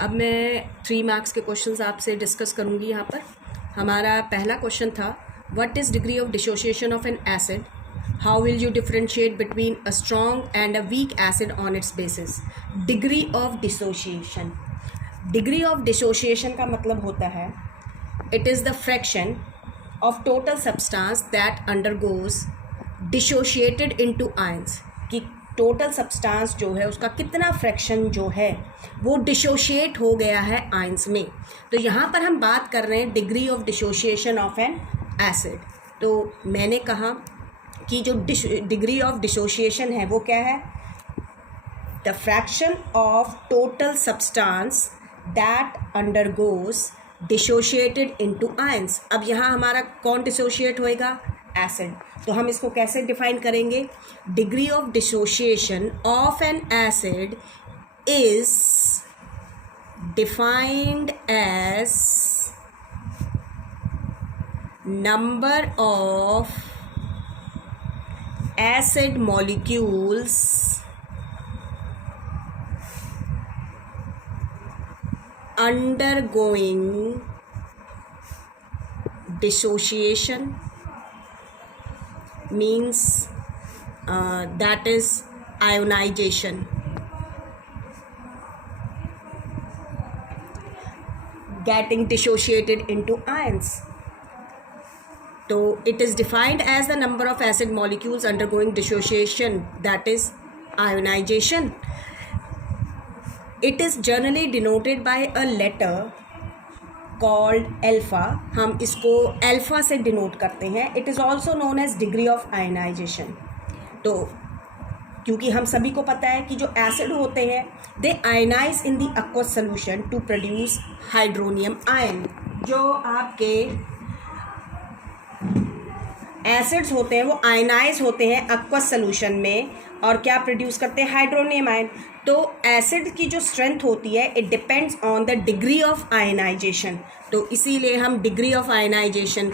अब मैं 3 मार्क्स के क्वेश्चंस आपसे डिस्कस करूंगी यहाँ पर। हमारा पहला क्वेश्चन था, what is degree of dissociation of an acid, how will you differentiate between a strong and a weak acid on it's basis. Degree of dissociation, degree of dissociation का मतलब होता है it is the fraction of total substance that undergoes dissociated into ions, कि total substance जो है उसका कितना fraction जो है वो डिसोशिएट हो गया है आयंस में। तो यहाँ पर हम बात कर रहे हैं degree of dissociation of an acid. तो मैंने कहा कि जो डिग्री ऑफ डिसोशिएशन है वो क्या है, the fraction of total substance that undergoes dissociated into ions. अब यहाँ हमारा कौन डिसोशिएट होएगा, एसिड। तो हम इसको कैसे डिफाइन करेंगे, degree of dissociation of an acid is defined as number of acid molecules undergoing dissociation, means that is ionization. Getting dissociated into ions. So it is defined as the number of acid molecules undergoing dissociation, that is ionization. It is generally denoted by a letter called alpha. हम इसको alpha से denote करते हैं. It is also known as degree of ionization. तो क्योंकि हम सभी को पता है कि जो एसिड होते हैं they ionize in the aqueous solution to produce hydronium ion. जो आपके एसिड्स होते हैं वो आयनाइज होते हैं एक्वस सोल्यूशन में और क्या प्रोड्यूस करते हैं, हाइड्रोनियम आयन। तो एसिड की जो स्ट्रेंथ होती है it depends on the degree of ionization. तो इसीलिए हम डिग्री ऑफ आयनाइजेशन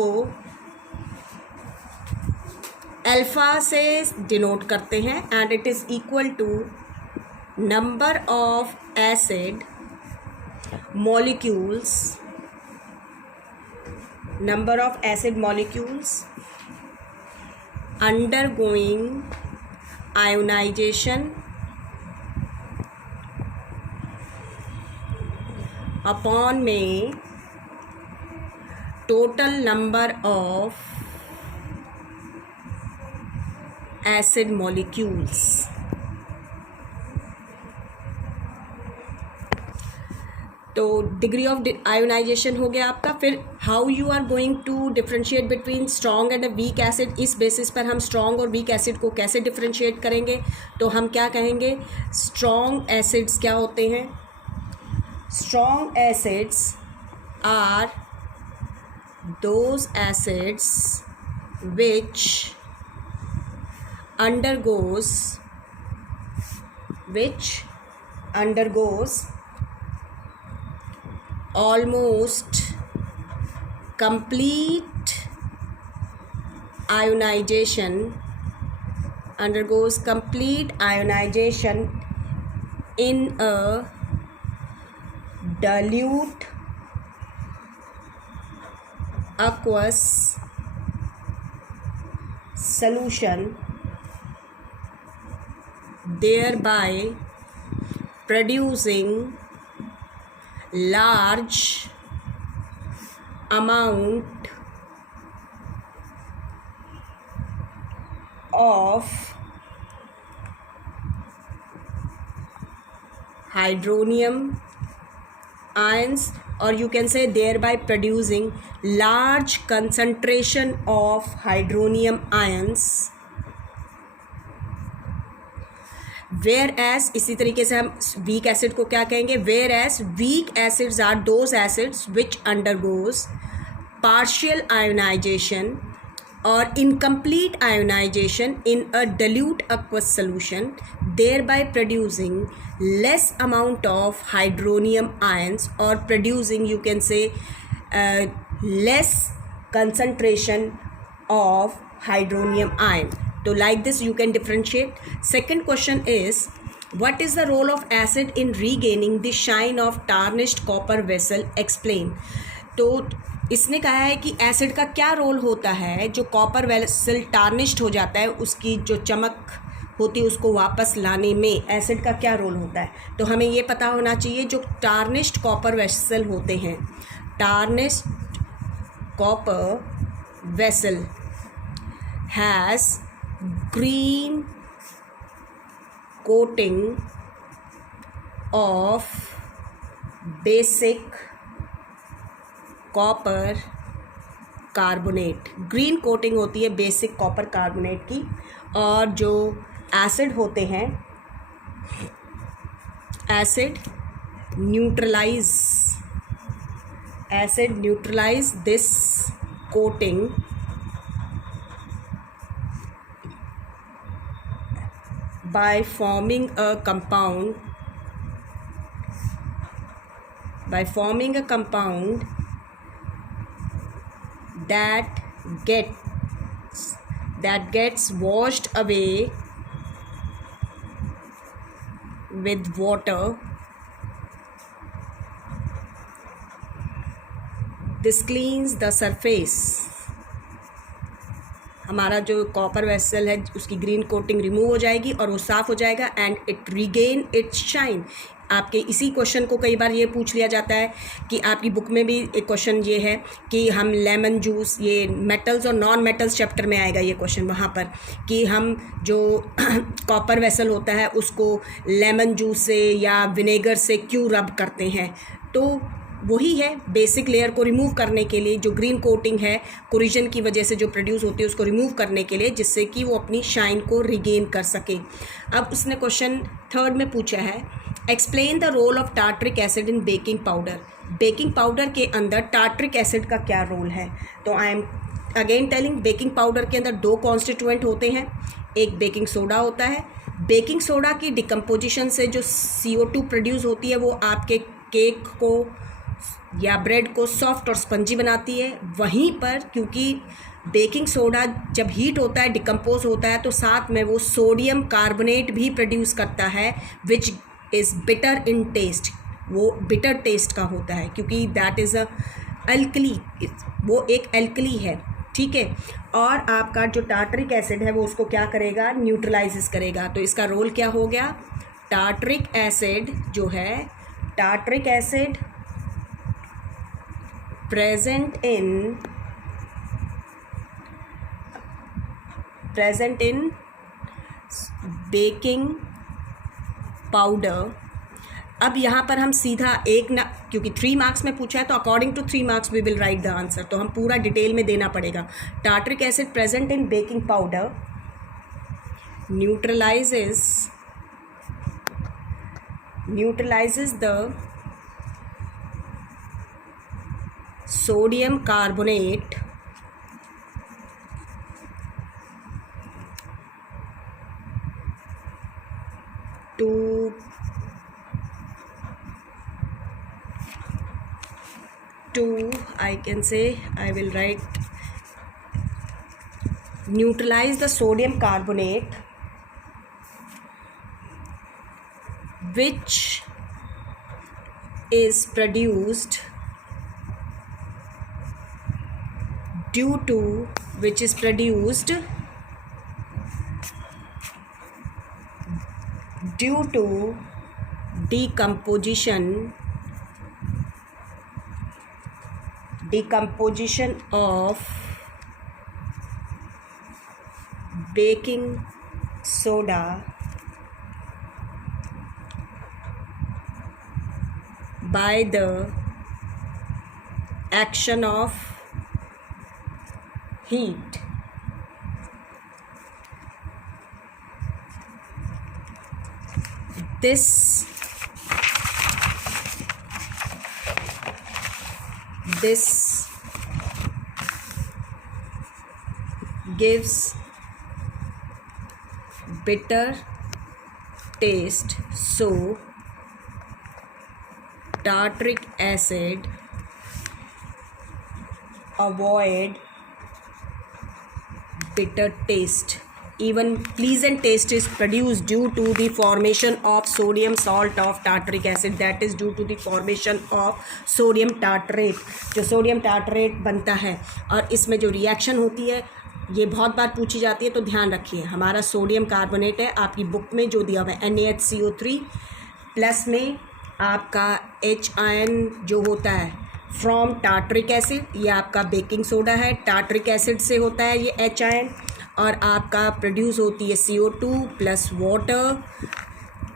को अल्फा से डिनोट करते हैं and it is equal to number of acid molecules undergoing ionization upon में total number of acid molecules। तो डिग्री ऑफ आयोनाइजेशन हो गया आपका। फिर how you are going to differentiate between strong and a weak acid, इस basis पर हम strong और वीक एसिड को कैसे डिफरेंशिएट करेंगे। तो हम क्या कहेंगे, स्ट्रॉन्ग एसिड्स क्या होते हैं, strong acids are those acids which undergoes almost complete ionization, in a dilute aqueous solution, thereby producing large amount of hydronium ions, or you can say thereby producing large concentration of hydronium ions, whereas इसी तरीके से हम weak acid को क्या कहेंगे, whereas weak acids are those acids which undergoes partial ionization और incomplete ionization in a dilute aqueous solution, thereby producing less amount of hydronium ions or producing, you can say, less concentration of hydronium ion. तो like this you can differentiate. Second question is what is the role of acid in regaining the shine of tarnished copper vessel, explain. तो इसने कहा है कि acid का क्या role होता है जो कॉपर वेसल टार्निश्ड हो जाता है, उसकी जो चमक होती है उसको वापस लाने में एसिड का क्या रोल होता है. तो हमें ये पता होना चाहिए जो टार्निश्ड कॉपर वेसल होते हैं, tarnished copper vessel has green coating of basic copper carbonate. Green coating होती है बेसिक कॉपर कार्बोनेट की. और जो एसिड होते हैं, acid neutralize this coating by forming a compound that gets washed away with water. This cleans the surface. हमारा जो copper vessel है उसकी ग्रीन कोटिंग रिमूव हो जाएगी और वो साफ़ हो जाएगा and it regain it's shine. आपके इसी क्वेश्चन को कई बार ये पूछ लिया जाता है कि आपकी बुक में भी एक क्वेश्चन ये है कि हम लेमन जूस, ये मेटल्स और नॉन मेटल्स चैप्टर में आएगा ये क्वेश्चन वहाँ पर, कि हम जो कॉपर वेसल होता है उसको लेमन जूस से या विनेगर से क्यों रब करते हैं. तो वही है बेसिक लेयर को रिमूव करने के लिए, जो ग्रीन कोटिंग है कोरिजन की वजह से जो प्रोड्यूस होती है उसको रिमूव करने के लिए, जिससे कि वो अपनी शाइन को रिगेन कर सके. अब उसने क्वेश्चन थर्ड में पूछा है explain the role of tartaric acid in baking powder. Baking powder के अंदर टार्ट्रिक एसिड का क्या रोल है. तो I am again telling, baking powder के अंदर दो कॉन्स्टिट्यूएंट होते हैं. एक बेकिंग सोडा होता है. बेकिंग सोडा की डिकम्पोजिशन से जो CO2 प्रोड्यूस होती है वो आपके केक को या ब्रेड को सॉफ्ट और स्पंजी बनाती है. वहीं पर क्योंकि बेकिंग सोडा जब हीट होता है, डिकम्पोज होता है, तो साथ में वो सोडियम कार्बोनेट भी प्रोड्यूस करता है which is bitter in taste. वो बिटर टेस्ट का होता है क्योंकि दैट इज़ अ अल्कली, वो एक एल्कली है. ठीक है. और आपका जो टार्टरिक एसिड है वो उसको क्या करेगा, न्यूट्रलाइज करेगा. तो इसका रोल क्या हो गया, टार्टरिक एसिड जो है, tartaric acid present in baking powder. अब यहाँ पर हम सीधा एक ना, क्योंकि 3 मार्क्स में पूछा है तो according to 3 marks we will write the answer. तो हम पूरा डिटेल में देना पड़ेगा. Tartaric acid present in baking powder neutralizes the sodium carbonate to I can say, I will write neutralize the sodium carbonate which is produced due to decomposition of baking soda by the action of heat. This gives bitter taste. So tartaric acid avoid bitter taste. even pleasant taste is produced due to the formation of sodium salt of tartaric acid, that is due to the formation of sodium tartrate, जो sodium tartrate बनता है। और इसमें जो reaction होती है ये बहुत बार पूछी जाती है, तो ध्यान रखिए। हमारा सोडियम कार्बोनेट है, आपकी बुक में जो दिया हुआ है NaHCO3 प्लस में आपका H आयन जो होता है फ्रॉम टार्टरिक एसिड, ये आपका बेकिंग सोडा है, टार्टरिक एसिड से होता है ये H आयन, और आपका प्रोड्यूस होती है CO2 प्लस वाटर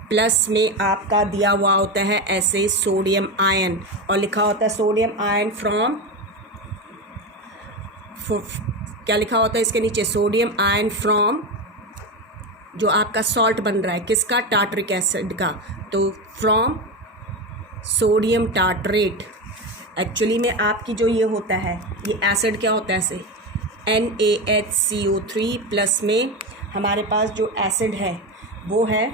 प्लस में आपका दिया हुआ होता है ऐसे सोडियम आयन, और लिखा होता है सोडियम आयन फ्रॉम, क्या लिखा होता है इसके नीचे, सोडियम आयन फ्रॉम जो आपका सॉल्ट बन रहा है किसका, टार्टरिक एसिड का, तो फ्रॉम सोडियम टार्टरेट। एक्चुअली में आपकी जो ये होता है ये एसिड क्या होता है ऐसे NaHCO3 प्लस में हमारे पास जो एसिड है वो है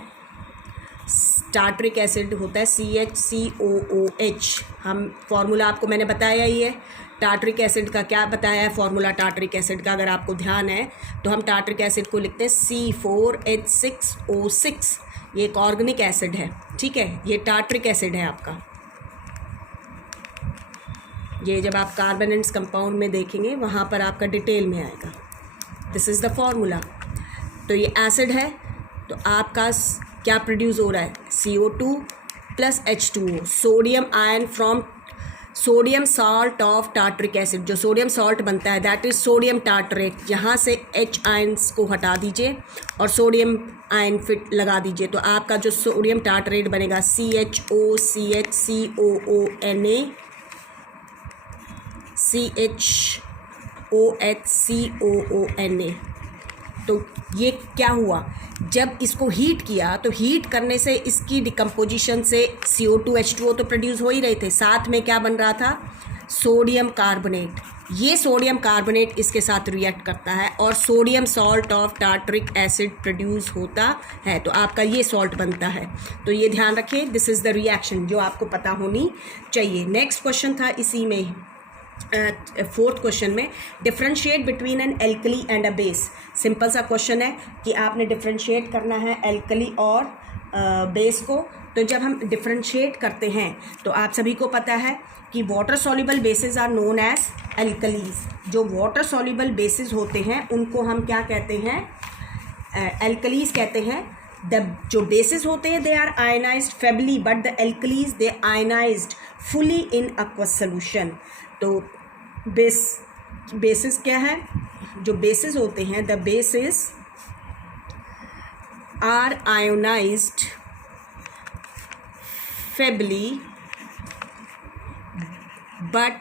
टार्टरिक एसिड होता है CHCOOH। हम फार्मूला आपको मैंने बताया ही है टार्टरिक एसिड का, क्या बताया है फार्मूला टार्टरिक एसिड का, अगर आपको ध्यान है तो हम टार्टरिक एसिड को लिखते हैं C4H6O6। ये एक ऑर्गेनिक एसिड है, ठीक है, ये टार्टरिक एसिड है आपका। ये जब आप कार्बोनेट्स कंपाउंड में देखेंगे वहाँ पर आपका डिटेल में आएगा। This is the formula. तो ये एसिड है, तो आपका क्या प्रोड्यूस हो रहा है, CO2 plus H2O, sodium ion from sodium salt of tartaric acid, जो सोडियम सॉल्ट बनता है दैट इज़ सोडियम टार्टरेट। यहाँ से H आयन्स को हटा दीजिए और सोडियम आयन फिट लगा दीजिए, तो आपका जो सोडियम टार्टरेट बनेगा CHOCHCOONA CHOHCOONA। तो ये क्या हुआ, जब इसको हीट किया तो हीट करने से इसकी डिकम्पोजिशन से CO2 H2O तो प्रोड्यूस हो ही रहे थे, साथ में क्या बन रहा था, सोडियम कार्बोनेट। ये सोडियम कार्बोनेट इसके साथ रिएक्ट करता है और sodium salt of tartaric acid produce होता है, तो आपका ये सॉल्ट बनता है। तो ये ध्यान रखिए, दिस इज़ द रिएक्शन जो आपको पता होनी चाहिए। नेक्स्ट क्वेश्चन था इसी में, फोर्थ क्वेश्चन में, differentiate between an alkali and a base. Simple सा क्वेश्चन है कि आपने डिफ्रेंशिएट करना है एल्कली और बेस को। तो जब हम डिफ्रेंशिएट करते हैं तो आप सभी को पता है कि water soluble bases are known as alkalis. जो वाटर सॉल्युबल बेसिस होते हैं उनको हम क्या कहते हैं, एल्कलीज कहते हैं। जो बेसिस होते हैं they are ionised feebly, but the alkalis they ionised fully in aqueous solution. तो बेसिस क्या है, जो बेसिस होते हैं the bases are ionised feebly but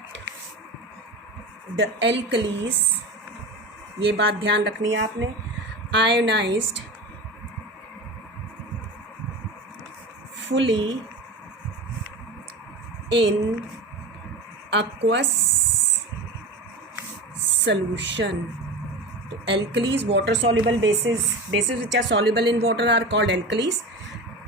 the alkalis, ये बात ध्यान रखनी है आपने, ionised fully in aqueous solution. तो alkalis water soluble bases which are soluble in water are called alkalis.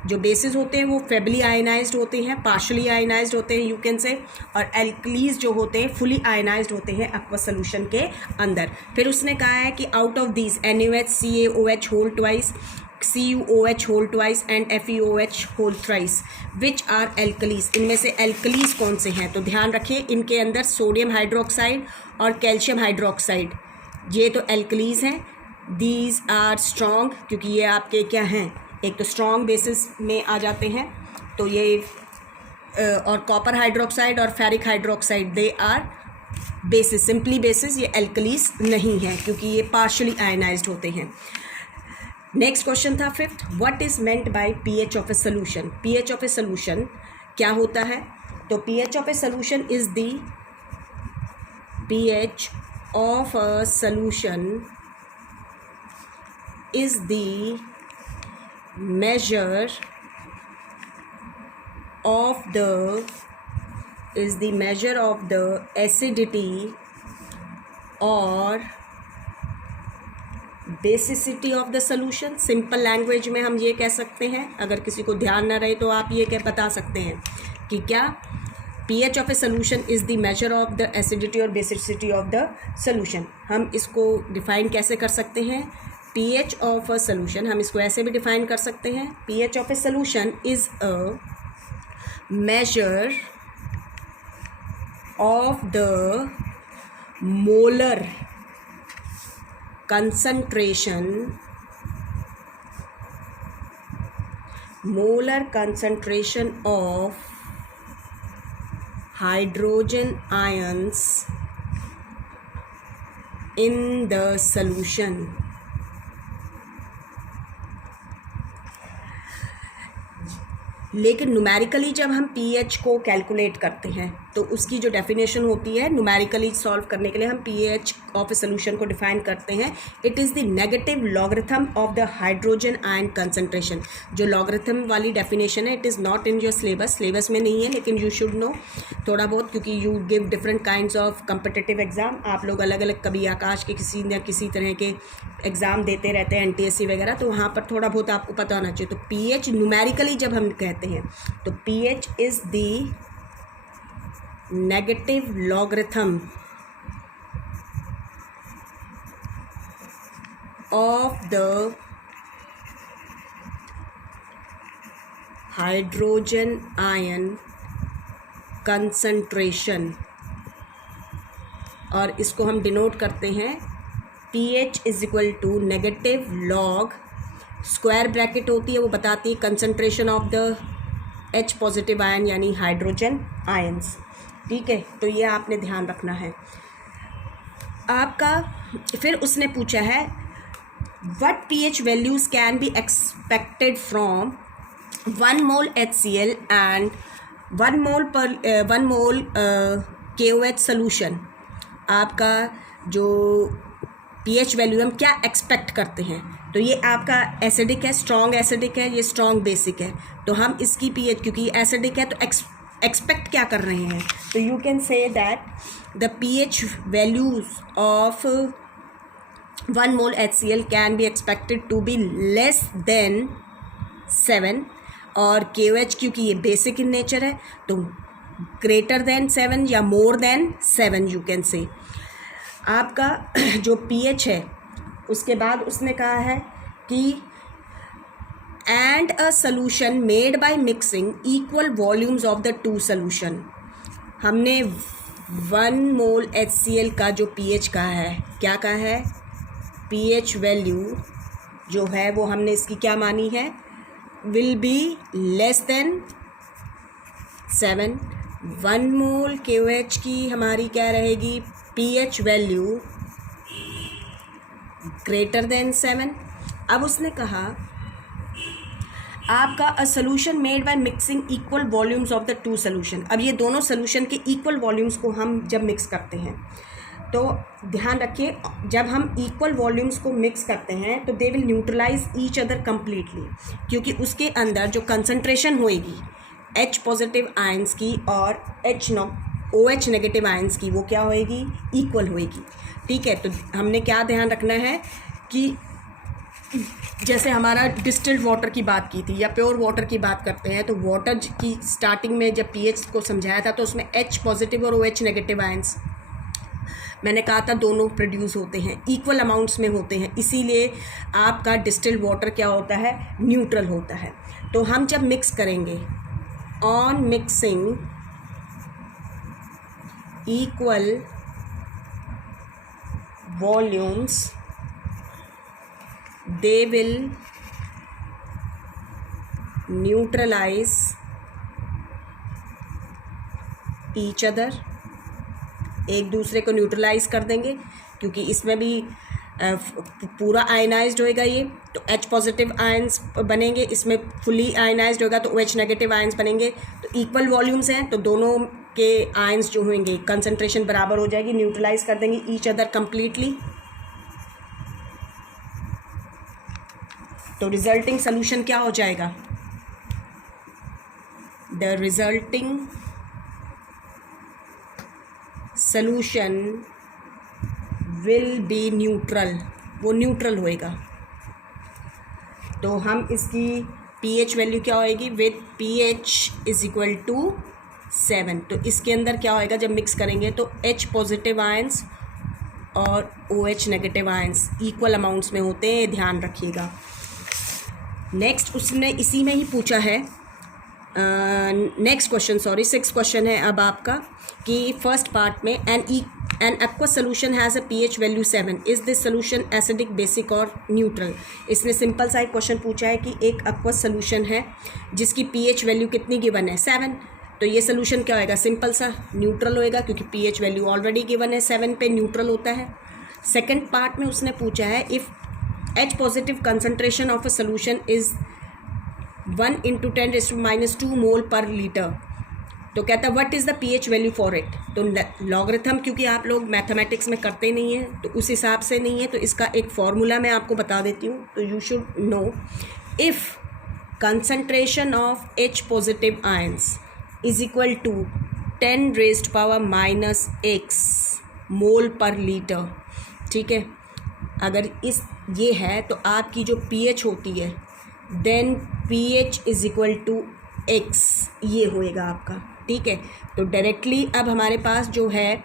जो बेसिस होते हैं वो फेबली आयनाइज्ड होते हैं, पार्शली आयनाइज्ड होते हैं यू कैन से, और एल्कलीज जो होते हैं फुली आयनाइज्ड होते हैं aqueous solution के अंदर। फिर उसने कहा है कि out of these NaOH CaOH whole twice, CuOH whole twice and FeOH whole thrice which are alkalis. इनमें से एल्कलीज कौन से हैं, तो ध्यान रखिए इनके अंदर सोडियम हाइड्रोक्साइड और कैल्शियम हाइड्रोक्साइड, ये तो एल्कलीज हैं। दीज आर स्ट्रॉन्ग, क्योंकि ये आपके क्या हैं, एक तो स्ट्रॉन्ग बेसिस में आ जाते हैं, तो ये और कॉपर हाइड्रोक्साइड और ferric hydroxide they are bases, simply bases, ये एल्कलीज नहीं है क्योंकि ये पार्शली आयनाइज्ड होते हैं। नेक्स्ट क्वेश्चन था fifth, what is meant by pH of a solution. pH of a solution क्या होता है, तो pH of a solution is the pH of a solution is the measure of the acidity or basicity of the solution. Simple language में हम ये कह सकते हैं, अगर किसी को ध्यान ना रहे तो आप ये क्या बता सकते हैं कि क्या pH of a solution is the measure of the acidity और बेसिसिटी ऑफ द सोल्यूशन। हम इसको डिफाइन कैसे कर सकते हैं, pH ऑफ अ सोल्यूशन, हम इसको ऐसे भी डिफाइन कर सकते हैं, pH of a solution is a measure of the molar concentration of hydrogen ions in the solution. लेकिन न्यूमेरिकली जब हम pH को कैलकुलेट करते हैं तो उसकी जो डेफिनेशन होती है, न्यूमेरिकली सॉल्व करने के लिए हम pH ऑफ ए सोल्यूशन को डिफाइन करते हैं, it is the negative logarithm of the hydrogen ion concentration. जो लॉगरिथम वाली डेफिनेशन है, it is not in your syllabus में नहीं है, लेकिन यू शुड नो थोड़ा बहुत, क्योंकि you give different kinds of competitive exam. आप लोग अलग अलग कभी आकाश के किसी न किसी तरह के एग्ज़ाम देते रहते हैं, NTSC वगैरह, तो वहाँ पर थोड़ा बहुत आपको पता होना चाहिए। तो pH न्यूमेरिकली जब हम कहते हैं तो pH is the negative logarithm of the hydrogen ion concentration, और इसको हम डिनोट करते हैं pH is equal to negative log, square bracket होती है, वो बताती है concentration of the H positive ion यानी हाइड्रोजन आयंस। ठीक है, तो ये आपने ध्यान रखना है आपका। फिर उसने पूछा है what pH values can be expected from 1 mole HCl and 1 mole KOH solution. आपका जो pH वैल्यू हम क्या एक्सपेक्ट करते हैं, तो ये आपका एसिडिक है, स्ट्रॉन्ग एसिडिक है, ये स्ट्रॉन्ग बेसिक है, तो हम इसकी pH, क्योंकि एसिडिक है तो एक्सपेक्ट क्या कर रहे हैं, तो you can say that the pH values of 1 mole HCl can be expected to be less than 7, और KOH क्योंकि ये बेसिक इन नेचर है तो ग्रेटर देन 7 या मोर देन 7 यू कैन से। आपका जो pH है उसके बाद उसने कहा है कि and a solution made by mixing equal volumes of the two solution. हमने 1 मोल HCl का जो pH कहा है, क्या कहा है, pH वैल्यू जो है वो हमने इसकी क्या मानी है, will be less than 7। 1 mole KOH की हमारी क्या रहेगी, pH वैल्यू ग्रेटर देन 7। अब उसने कहा आपका a solution made by mixing equal volumes of the two solution. अब ये दोनों सोल्यूशन के इक्वल वॉल्यूम्स को हम जब मिक्स करते हैं तो ध्यान रखिए, जब हम इक्वल वॉल्यूम्स को मिक्स करते हैं तो they will neutralize each other completely, क्योंकि उसके अंदर जो कंसंट्रेशन होएगी H पॉजिटिव आयंस की और OH नेगेटिव आयंस की, वो क्या होएगी, इक्वल होएगी। ठीक है, तो हमने क्या ध्यान रखना है कि जैसे हमारा डिस्टिल्ड वाटर की बात की थी या प्योर वाटर की बात करते हैं, तो वाटर की स्टार्टिंग में जब pH को समझाया था तो उसमें H पॉजिटिव और OH नेगेटिव आयंस मैंने कहा था दोनों प्रोड्यूस होते हैं, इक्वल अमाउंट्स में होते हैं, इसीलिए आपका डिस्टिल्ड वाटर क्या होता है, न्यूट्रल होता है। तो हम जब मिक्स करेंगे, on mixing equal volumes they will neutralize each other, एक दूसरे को न्यूट्रलाइज कर देंगे, क्योंकि इसमें भी पूरा आयनाइज्ड होएगा ये, तो H पॉजिटिव आयंस बनेंगे, इसमें फुली आयनाइज्ड होगा तो OH नेगेटिव आयंस बनेंगे। तो इक्वल वॉल्यूम्स हैं तो दोनों के आयंस जो होंगे कंसंट्रेशन बराबर हो जाएगी, न्यूट्रलाइज कर देंगे ईच अदर कम्प्लीटली। तो रिजल्टिंग सोल्यूशन क्या हो जाएगा, the resulting solution will be neutral, वो न्यूट्रल होएगा। तो हम इसकी pH वैल्यू क्या होएगी, with pH is equal to 7। तो इसके अंदर क्या होएगा, जब मिक्स करेंगे तो H पॉजिटिव आयंस और OH negative ions equal amounts में होते हैं, ध्यान रखिएगा। नेक्स्ट उसने इसी में ही पूछा है, नेक्स्ट क्वेश्चन, सॉरी 6 क्वेश्चन है अब आपका, कि फर्स्ट पार्ट में an aqueous solution has a pH value 7, is this solution acidic, basic और न्यूट्रल। इसने सिंपल सा एक क्वेश्चन पूछा है कि एक एक्वस सोल्यूशन है जिसकी pH वैल्यू कितनी गिवन है, 7, तो ये सोल्यूशन क्या होएगा, सिंपल सा न्यूट्रल होएगा, क्योंकि pH वैल्यू ऑलरेडी गिवन है 7 पे, न्यूट्रल होता है। सेकेंड पार्ट में उसने पूछा है if H positive concentration of a solution is 1 × 10⁻² mole per litre, तो कहता है what is the pH value for it. तो लॉगरिथम क्योंकि आप लोग मैथमेटिक्स में करते नहीं हैं तो उस हिसाब से नहीं है, तो इसका एक फार्मूला मैं आपको बता देती हूँ, तो you should know if concentration of H positive ions is equal to 10⁻⁻x mole per litre, ठीक है। अगर इस ये है तो आपकी जो pH होती है then pH is equal to x, ये होएगा आपका, ठीक है। तो डायरेक्टली अब हमारे पास जो है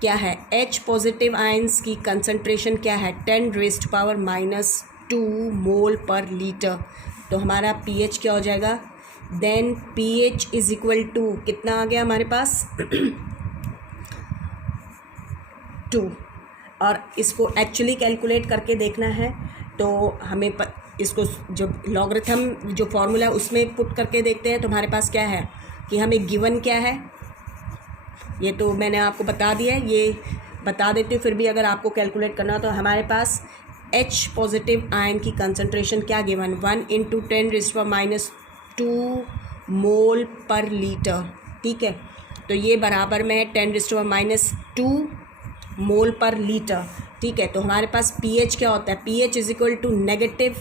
क्या है, H पॉजिटिव आयंस की कंसंट्रेशन क्या है, 10⁻⁻² मोल पर लीटर, तो हमारा pH क्या हो जाएगा, then pH is equal to कितना आ गया हमारे पास 2, और इसको एक्चुअली कैलकुलेट करके देखना है तो हमें इसको जब लॉगरिथम जो फॉर्मूला उसमें पुट करके देखते हैं तो हमारे पास क्या है कि हमें गिवन क्या है, ये तो मैंने आपको बता दिया है, ये बता देती हूँ, फिर भी अगर आपको कैलकुलेट करना हो तो हमारे पास H पॉजिटिव आयन की कंसंट्रेशन क्या गिवन, 1 × 10⁻² मोल पर लीटर, ठीक है। तो ये बराबर में है 10⁻² मोल पर लीटर, ठीक है। तो हमारे पास pH क्या होता है, pH is equal to negative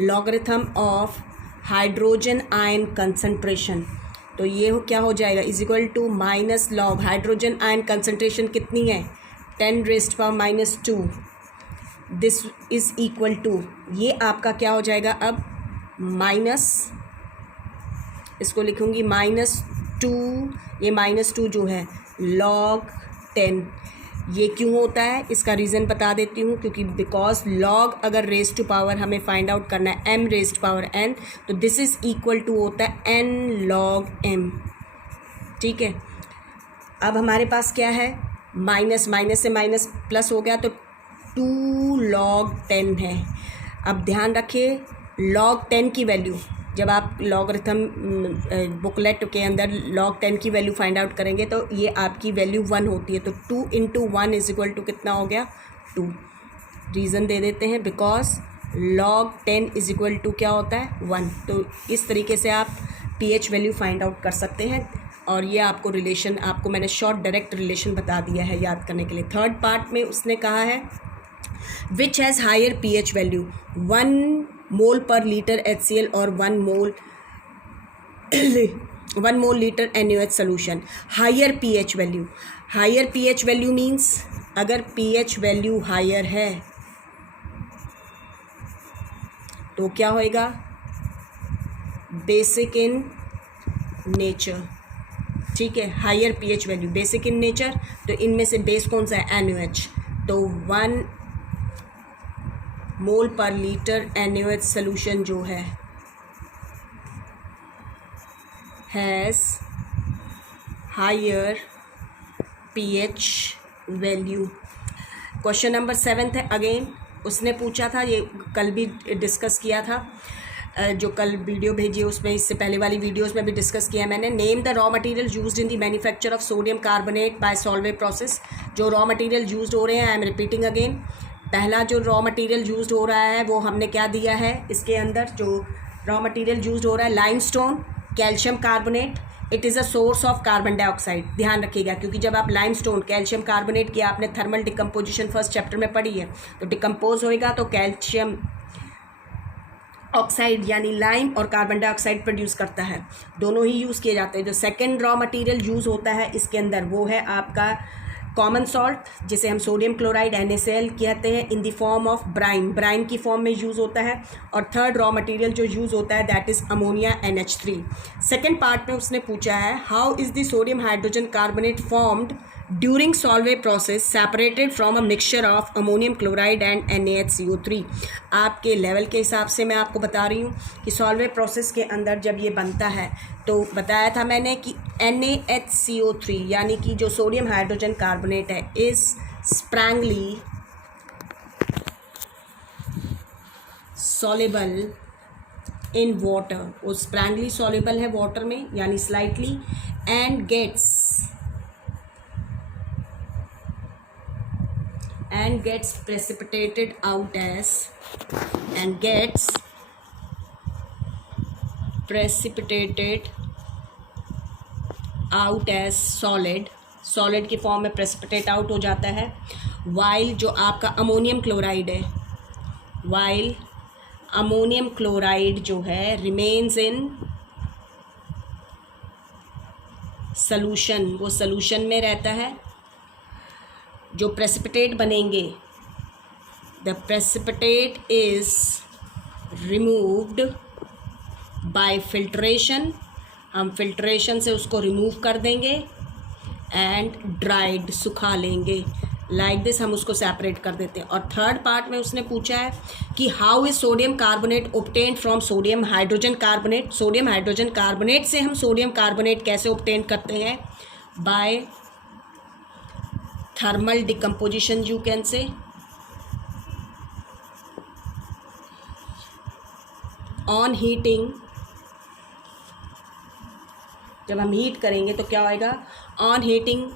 logarithm of hydrogen ion concentration, तो ये क्या हो जाएगा, is equal to minus log hydrogen ion concentration कितनी है 10⁻², दिस इज इक्वल टू, ये आपका क्या हो जाएगा अब माइनस, इसको लिखूँगी -2, ये -2 जो है log 10, ये क्यों होता है इसका रीज़न बता देती हूँ, क्योंकि बिकॉज log अगर रेज टू पावर हमें फाइंड आउट करना है m raise to power n, तो दिस इज़ इक्वल टू होता है n log m, ठीक है। अब हमारे पास क्या है, माइनस से माइनस प्लस हो गया तो 2 log 10 है। अब ध्यान रखिए log 10 की वैल्यू, जब आप लॉगरिथम बुकलेट के अंदर log 10 की वैल्यू फाइंड आउट करेंगे तो ये आपकी वैल्यू 1 होती है, तो 2 × 1 इज इक्वल टू कितना हो गया 2। रीज़न दे देते हैं because log 10 is equal to क्या होता है 1, तो इस तरीके से आप pH वैल्यू फाइंड आउट कर सकते हैं, और ये आपको रिलेशन, आपको मैंने शॉर्ट डायरेक्ट रिलेशन बता दिया है याद करने के लिए। थर्ड पार्ट में उसने कहा है which has higher pH value, 1 mole per litre HCl और 1 mole litre NaOH solution. Higher pH value, higher pH value means अगर pH वैल्यू हायर है तो क्या होएगा, बेसिक इन नेचर, ठीक है। Higher pH value basic in nature, तो इनमें से बेस कौन सा है NaOH, तो 1 mole per litre NaOH solution जो है has higher pH value. Question number 7 है, अगेन उसने पूछा था, ये कल भी डिस्कस किया था, जो कल वीडियो भेजी है उसमें, इससे पहले वाली वीडियोस में भी डिस्कस किया है मैंने। Name the raw material used in the manufacture of sodium carbonate bye Solvay process. जो रॉ मटेरियल यूज्ड हो रहे हैं, आई एम रिपीटिंग अगेन, पहला जो रॉ मटेरियल यूज्ड हो रहा है वो हमने क्या दिया है, इसके अंदर जो रॉ मटेरियल यूज्ड हो रहा है limestone, calcium carbonate, it is a source of carbon dioxide. ध्यान रखिएगा क्योंकि जब आप लाइमस्टोन कैल्शियम कार्बोनेट की आपने थर्मल डिकम्पोजिशन फर्स्ट चैप्टर में पढ़ी है, तो डिकम्पोज होएगा तो कैल्शियम ऑक्साइड यानी लाइम और कार्बन डाइऑक्साइड प्रोड्यूस करता है, दोनों ही यूज़ किए जाते हैं। जो सेकेंड रॉ मटेरियल यूज़ होता है इसके अंदर वो है आपका कॉमन सॉल्ट, जिसे हम सोडियम क्लोराइड NaCl कहते हैं, in the form of brine, brine की फॉर्म में यूज़ होता है। और थर्ड रॉ मटेरियल जो यूज़ होता है that is ammonia NH3। Second part में उसने पूछा है how is the sodium hydrogen carbonate formed during solvay process separated from a mixture of ammonium chloride and NaHCO3। आपके लेवल के हिसाब से मैं आपको बता रही हूँ कि solvay process के अंदर जब ये बनता है तो बताया था मैंने कि NaHCO3 यानी कि जो सोडियम हाइड्रोजन कार्बोनेट है is sparingly soluble in water, वो स्प्रैंगली soluble है वाटर में यानी slightly, and gets precipitated out as solid की फॉर्म में प्रेसिपिटेट आउट हो जाता है। वाइल जो आपका अमोनियम क्लोराइड जो है रिमेन्स इन सॉल्यूशन, वो सॉल्यूशन में रहता है। जो प्रेसिपिटेट बनेंगे, the precipitate is removed by filtration, हम फिल्ट्रेशन से उसको रिमूव कर देंगे, एंड ड्राइड, सुखा लेंगे। लाइक दिस हम उसको सेपरेट कर देते हैं। और थर्ड पार्ट में उसने पूछा है कि how is sodium carbonate obtained from sodium hydrogen carbonate. Sodium hydrogen carbonate से हम सोडियम कार्बोनेट कैसे ऑब्टेन करते हैं? By thermal decomposition, you can say. On heating, जब हम हीट करेंगे तो क्या होएगा? On heating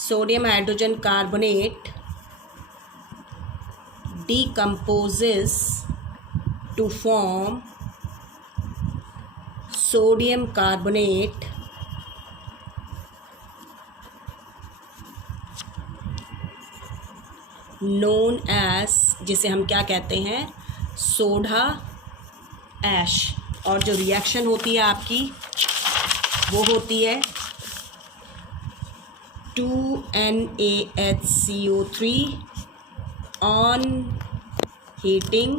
sodium hydrogen carbonate decomposes to form sodium carbonate known as, जिसे हम क्या कहते हैं? Soda ash. और जो रिएक्शन होती है आपकी वो होती है 2NaHCO3 on heating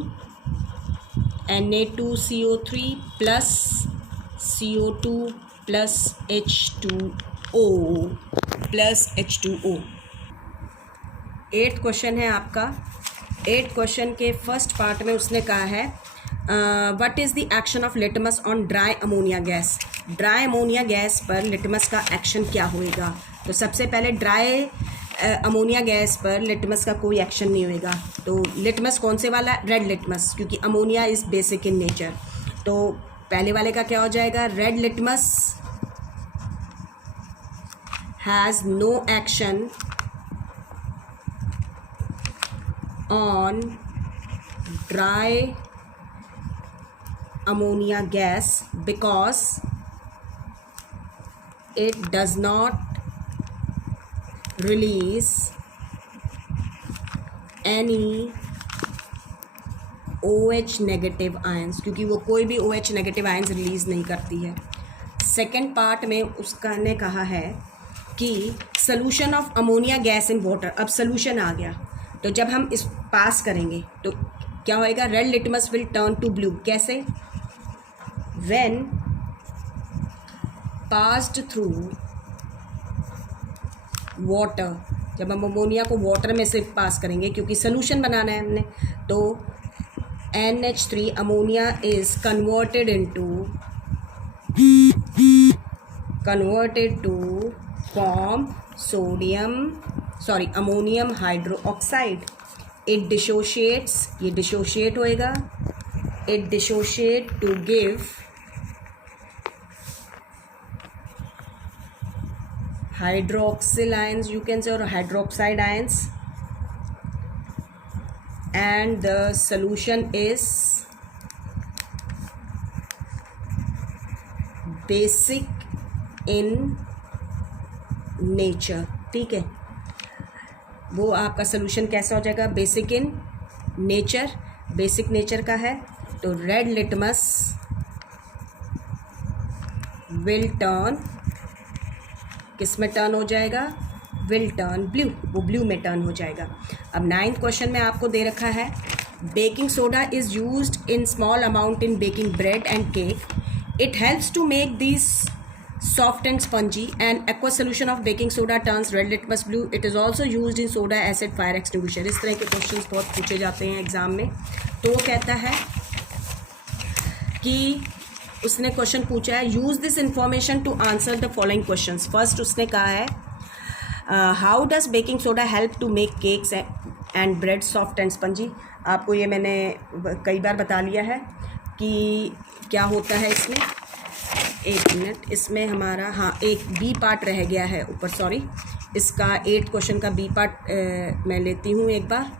Na2CO3 plus CO2 plus H2O plus H2O। 8th question है आपका। 8th क्वेश्चन के फर्स्ट पार्ट में उसने कहा है what is the action of litmus on dry ammonia gas. Dry ammonia gas पर लिटमस का एक्शन क्या होएगा? तो सबसे पहले ड्राई अमोनिया गैस पर लिटमस का कोई एक्शन नहीं होएगा। तो लिटमस कौन से वाला? रेड लिटमस, क्योंकि ammonia is basic in nature. तो पहले वाले का क्या हो जाएगा? Red litmus has no action on dry ammonia gas because it does not release any OH negative ions, क्योंकि वो कोई भी OH negative ions रिलीज़ नहीं करती है। सेकेंड पार्ट में उसका ने कहा है कि solution of ammonia gas in water. अब सॉल्यूशन आ गया तो जब हम इस पास करेंगे तो क्या होएगा? Red litmus will turn to blue. कैसे? when passed through water, जब हम अमोनिया को वाटर में से पास करेंगे क्योंकि सोल्यूशन बनाना है हमने, तो NH3 ammonia is converted to form ammonium hydroxide. it dissociates, ये डिसोशिएट होएगा, it dissociate to give hydroxyl ions, you can say, or hydroxide ions, and the solution is basic in nature। ठीक है, वो आपका solution कैसा हो जाएगा? Basic in nature. Basic nature का है तो रेड लिटमस विल टर्न, किस में टर्न हो जाएगा? विल टर्न ब्लू, वो ब्लू में टर्न हो जाएगा। अब 9th क्वेश्चन में आपको दे रखा है baking soda is used in small amount in baking bread and cake. It helps to make this soft and spongy. An aqueous solution of baking soda turns red litmus blue. It is also used in soda acid fire extinguisher. इस तरह के questions बहुत पूछे जाते हैं exam में. तो वो कहता है कि उसने क्वेश्चन पूछा है, use this information to answer the following questions. First उसने कहा है how does baking soda help to make cakes and bread soft and spongy. आपको ये मैंने कई बार बता लिया है कि क्या होता है इसमें. एक मिनट, इसमें हमारा एक बी पार्ट रह गया है ऊपर, सॉरी. इसका 8 क्वेश्चन का बी पार्ट मैं लेती हूँ एक बार.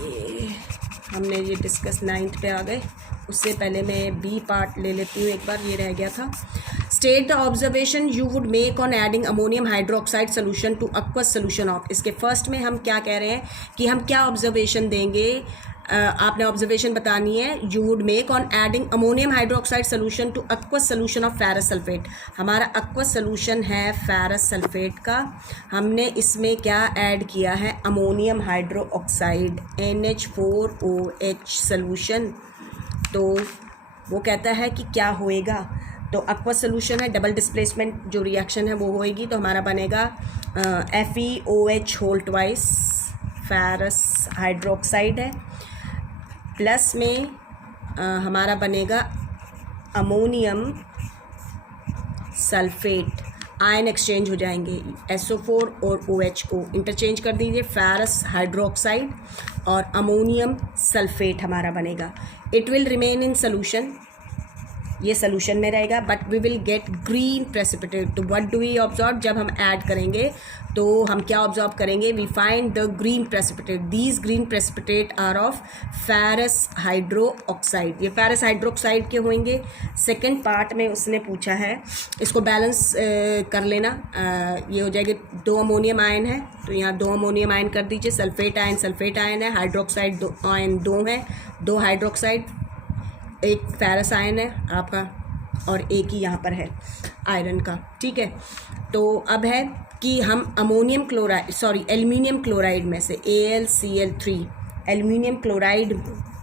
ये हमने ये डिस्कस 9th पे आ गए, उससे पहले मैं बी पार्ट ले लेती हूँ एक बार, ये रह गया था. State the observation you would make on adding ammonium hydroxide solution to aqueous solution of. इसके फर्स्ट में हम क्या कह रहे हैं कि हम क्या ऑब्जर्वेशन देंगे. आपने ऑब्जर्वेशन बतानी है. You would make on adding ammonium hydroxide solution to aqueous solution of ferrous sulphate. हमारा aqueous सॉल्यूशन है फेरस सल्फेट का. हमने इसमें क्या ऐड किया है, अमोनियम हाइड्रोक्साइड NH4OH सोल्यूशन. तो वो कहता है कि क्या होएगा. तो aqueous सॉल्यूशन है, डबल डिस्प्लेसमेंट जो रिएक्शन है वो होएगी. तो हमारा बनेगा FeOH whole twice, ferrous hydroxide है, प्लस में हमारा बनेगा अमोनियम सल्फेट. आयन एक्सचेंज हो जाएंगे, SO4 और OH को इंटरचेंज कर दीजिए. फेरस हाइड्रोक्साइड और अमोनियम सल्फेट हमारा बनेगा. It will remain in solution, ये सोल्यूशन में रहेगा, but we will get green precipitate. तो व्हाट डू वी ऑब्जर्व, जब हम ऐड करेंगे तो हम क्या ऑब्जर्व करेंगे, we find the green precipitate. These green precipitate are of ferrous hydroxide. ये फेरस हाइड्रोक्साइड के होंगे. सेकेंड पार्ट में उसने पूछा है, इसको बैलेंस कर लेना. ये हो जाएगी 2 अमोनियम आयन है, तो यहाँ 2 अमोनियम आयन कर दीजिए. सल्फेट आयन है, हाइड्रोक्साइड आयन 2 है, 2 हाइड्रोक्साइड, एक फेरस आयन है आपका, और एक ही यहाँ पर है आयरन का. ठीक है. तो अब है कि हम एल्युमिनियम क्लोराइड में से AlCl3 एल्युमिनियम क्लोराइड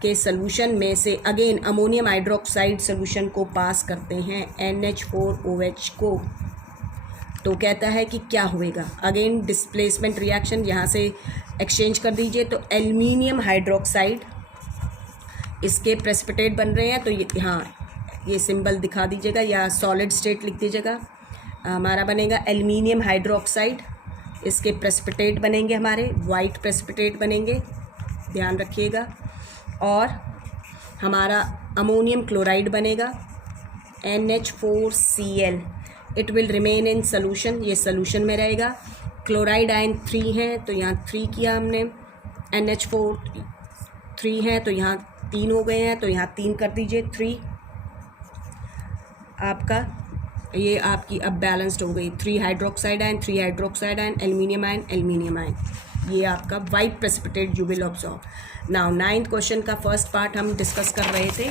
के सॉल्यूशन में से अगेन अमोनियम हाइड्रोक्साइड सॉल्यूशन को पास करते हैं NH4OH को. तो कहता है कि क्या होएगा. अगेन डिस्प्लेसमेंट रिएक्शन, यहाँ से एक्सचेंज कर दीजिए. तो एल्युमिनियम हाइड्रोक्साइड, इसके प्रेसिपिटेट बन रहे हैं. तो ये सिंबल दिखा दीजिएगा या सॉलिड स्टेट लिख दीजिएगा. हमारा बनेगा एल्युमिनियम हाइड्रोक्साइड, इसके प्रेसिपिटेट बनेंगे हमारे वाइट प्रेसिपिटेट बनेंगे, ध्यान रखिएगा. और हमारा अमोनियम क्लोराइड बनेगा NH4Cl. It will remain in solution, ये सोल्यूशन में रहेगा. क्लोराइड आयन 3 हैं, तो यहाँ 3 किया हमने. NH4 3 हैं, तो यहाँ 3 हो गए हैं, तो यहाँ 3 कर दीजिए. 3 आपका, ये आपकी अब बैलेंस्ड हो गई. 3 hydroxide ion, 3 hydroxide ion, aluminium ion. ये आपका white precipitate you will observe. Now 9th question का फर्स्ट पार्ट हम डिस्कस कर रहे थे.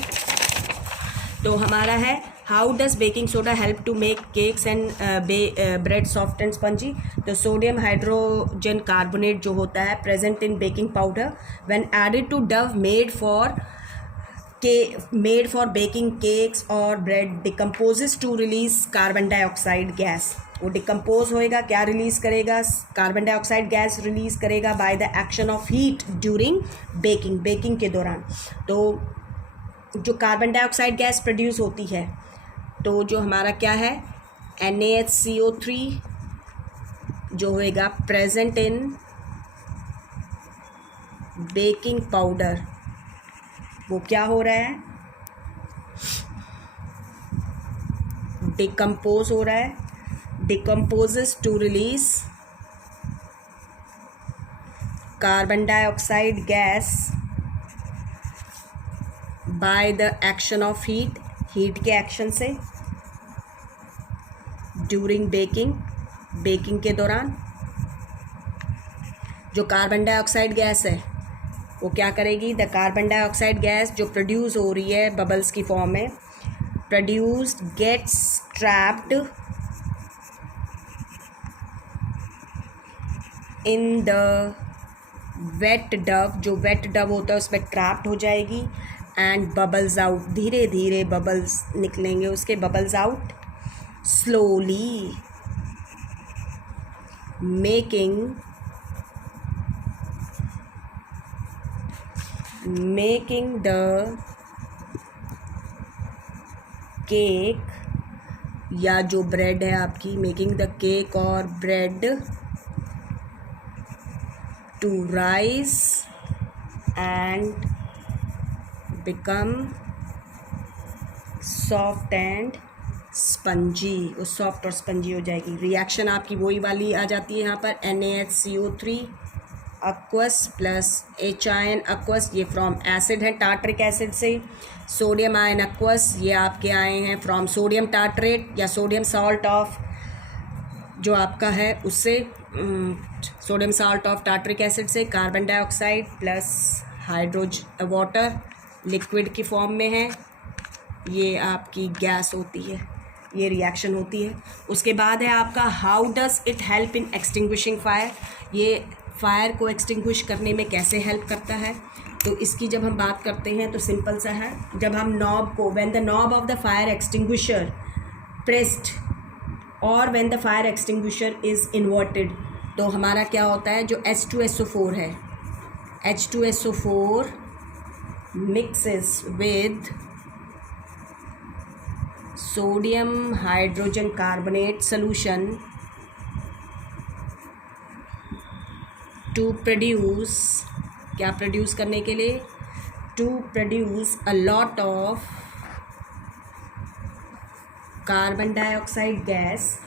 तो हमारा है how does baking soda help to make cakes and bread soft and spongy. तो सोडियम हाइड्रोजन कार्बोनेट जो होता है present in baking powder when added to dough made for baking cakes और bread decomposes to release carbon dioxide gas. वो decompose होएगा, क्या release करेगा, carbon dioxide gas release करेगा bye the action of heat during baking के दौरान. तो जो कार्बन डाइऑक्साइड गैस प्रोड्यूस होती है, तो जो हमारा क्या है NaHCO3 जो होएगा प्रेजेंट इन बेकिंग पाउडर, वो क्या हो रहा है, डिकम्पोज हो रहा है. Decomposes to release carbon dioxide gas by the action of heat के एक्शन से ड्यूरिंग बेकिंग के दौरान. जो कार्बन डाइऑक्साइड गैस है वो क्या करेगी, द कार्बन डाइऑक्साइड गैस जो प्रोड्यूस हो रही है बबल्स की फॉर्म में, produced gets trapped in the wet dough. जो वेट डव होता है उसमें ट्रैप्ड हो जाएगी. एंड बबल्स आउट, धीरे धीरे बबल्स निकलेंगे उसके, bubbles out slowly, making the cake, या जो ब्रेड है आपकी, मेकिंग द केक और bread to rise and become soft and spongy, वो सॉफ्ट और स्पंजी हो जाएगी। रिएक्शन आपकी वही वाली आ जाती है यहाँ पर, NaHCO3 aqueous plus H ion aqueous, ये फ्रॉम एसिड है टार्टरिक एसिड से। सोडियम आयन aqueous, ये आपके आए हैं फ्रॉम सोडियम टार्टरेट या सोडियम सॉल्ट ऑफ जो आपका है उससे, sodium salt of tartaric acid से। Carbon dioxide plus hydrogen water liquid की फॉर्म में है, ये आपकी गैस होती है, ये रिएक्शन होती है। उसके बाद है आपका how does it help in extinguishing fire, ये फायर को एक्सटिंग्विश करने में कैसे हेल्प करता है। तो इसकी जब हम बात करते हैं तो सिंपल सा है, जब हम नॉब को, when the knob of the fire extinguisher pressed और when the fire extinguisher is inverted, तो हमारा क्या होता है, जो H2SO4 है, H2SO4 mixes with sodium hydrogen carbonate solution to produce, क्या प्रोड्यूस करने के लिए, to produce a lot of carbon dioxide gas.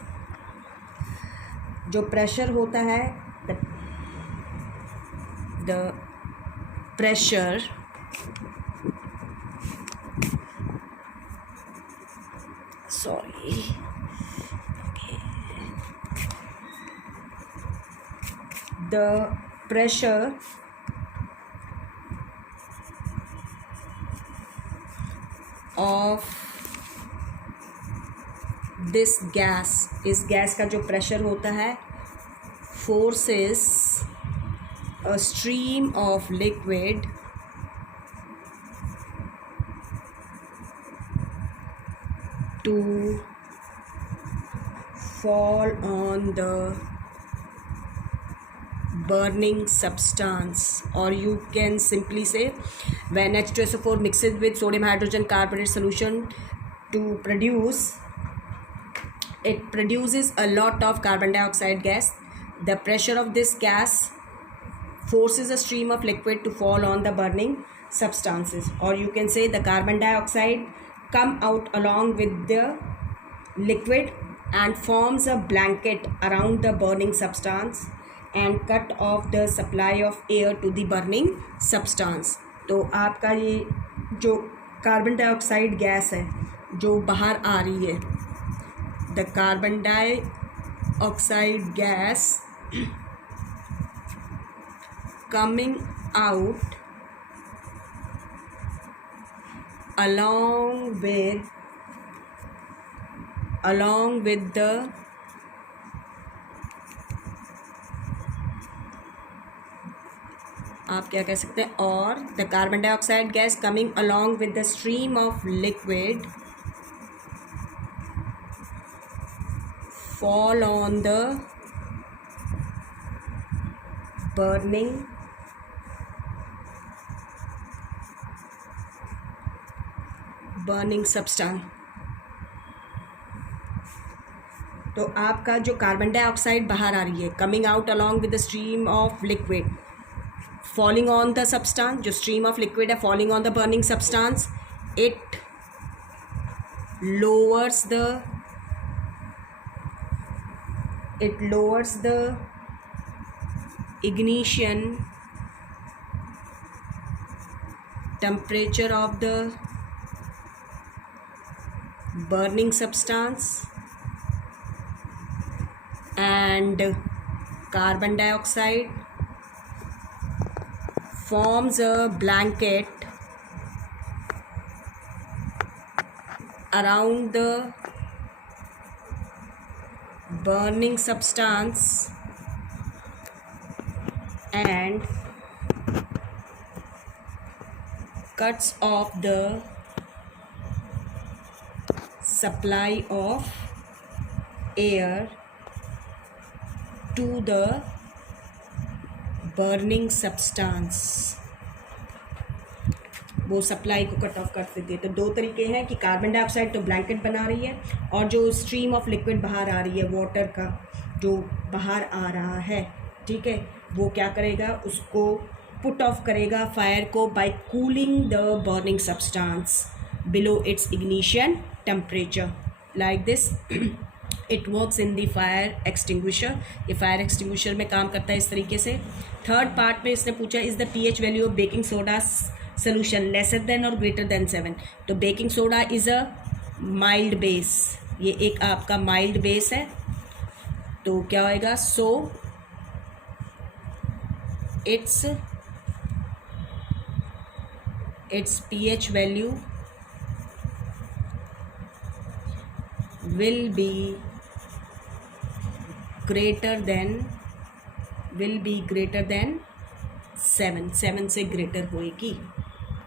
जो प्रेशर होता है, the pressure the pressure of this gas, इस गैस का जो प्रेशर होता है, forces a stream of liquid to fall on the burning substance, or you can simply say when H2SO4 mixes with sodium hydrogen carbonate solution to produce, it produces a lot of carbon dioxide gas. The pressure of this gas forces a stream of liquid to fall on the burning substances, or you can say the carbon dioxide come out along with the liquid and forms a blanket around the burning substance and cut off the supply of air to the burning substance। तो आपका ये जो carbon dioxide gas है जो बाहर आ रही है, the carbon dioxide gas coming out along with the आप क्या कह सकते हैं, और the carbon dioxide gas coming along with the stream of liquid fall on the burning substance। तो आपका जो कार्बन डाइऑक्साइड बाहर आ रही है, coming out along with the stream of liquid falling on the substance, जो स्ट्रीम ऑफ लिक्विड है falling on the burning substance, it lowers the ignition temperature of the burning substance, and carbon dioxide forms a blanket around the burning substance and cuts off the supply of air to the burning substance, वो supply को cut off कर देती है। तो दो तरीके हैं कि कार्बन डाइऑक्साइड तो ब्लैंकेट बना रही है, और जो स्ट्रीम ऑफ लिक्विड बाहर आ रही है, वाटर का जो बाहर आ रहा है, ठीक है, वो क्या करेगा, उसको पुट ऑफ करेगा फायर को by cooling the burning substance below its ignition temperature, like this it works in the fire extinguisher. ये फायर एक्सटिंग्विशर में काम करता है इस तरीके से। थर्ड पार्ट में इसने पूछा is the pH value of baking soda solution lesser than और ग्रेटर देन 7। तो baking soda is a mild base, ये एक आपका माइल्ड बेस है, तो क्या होएगा, सो its pH value will be greater than 7 से ग्रेटर होएगी।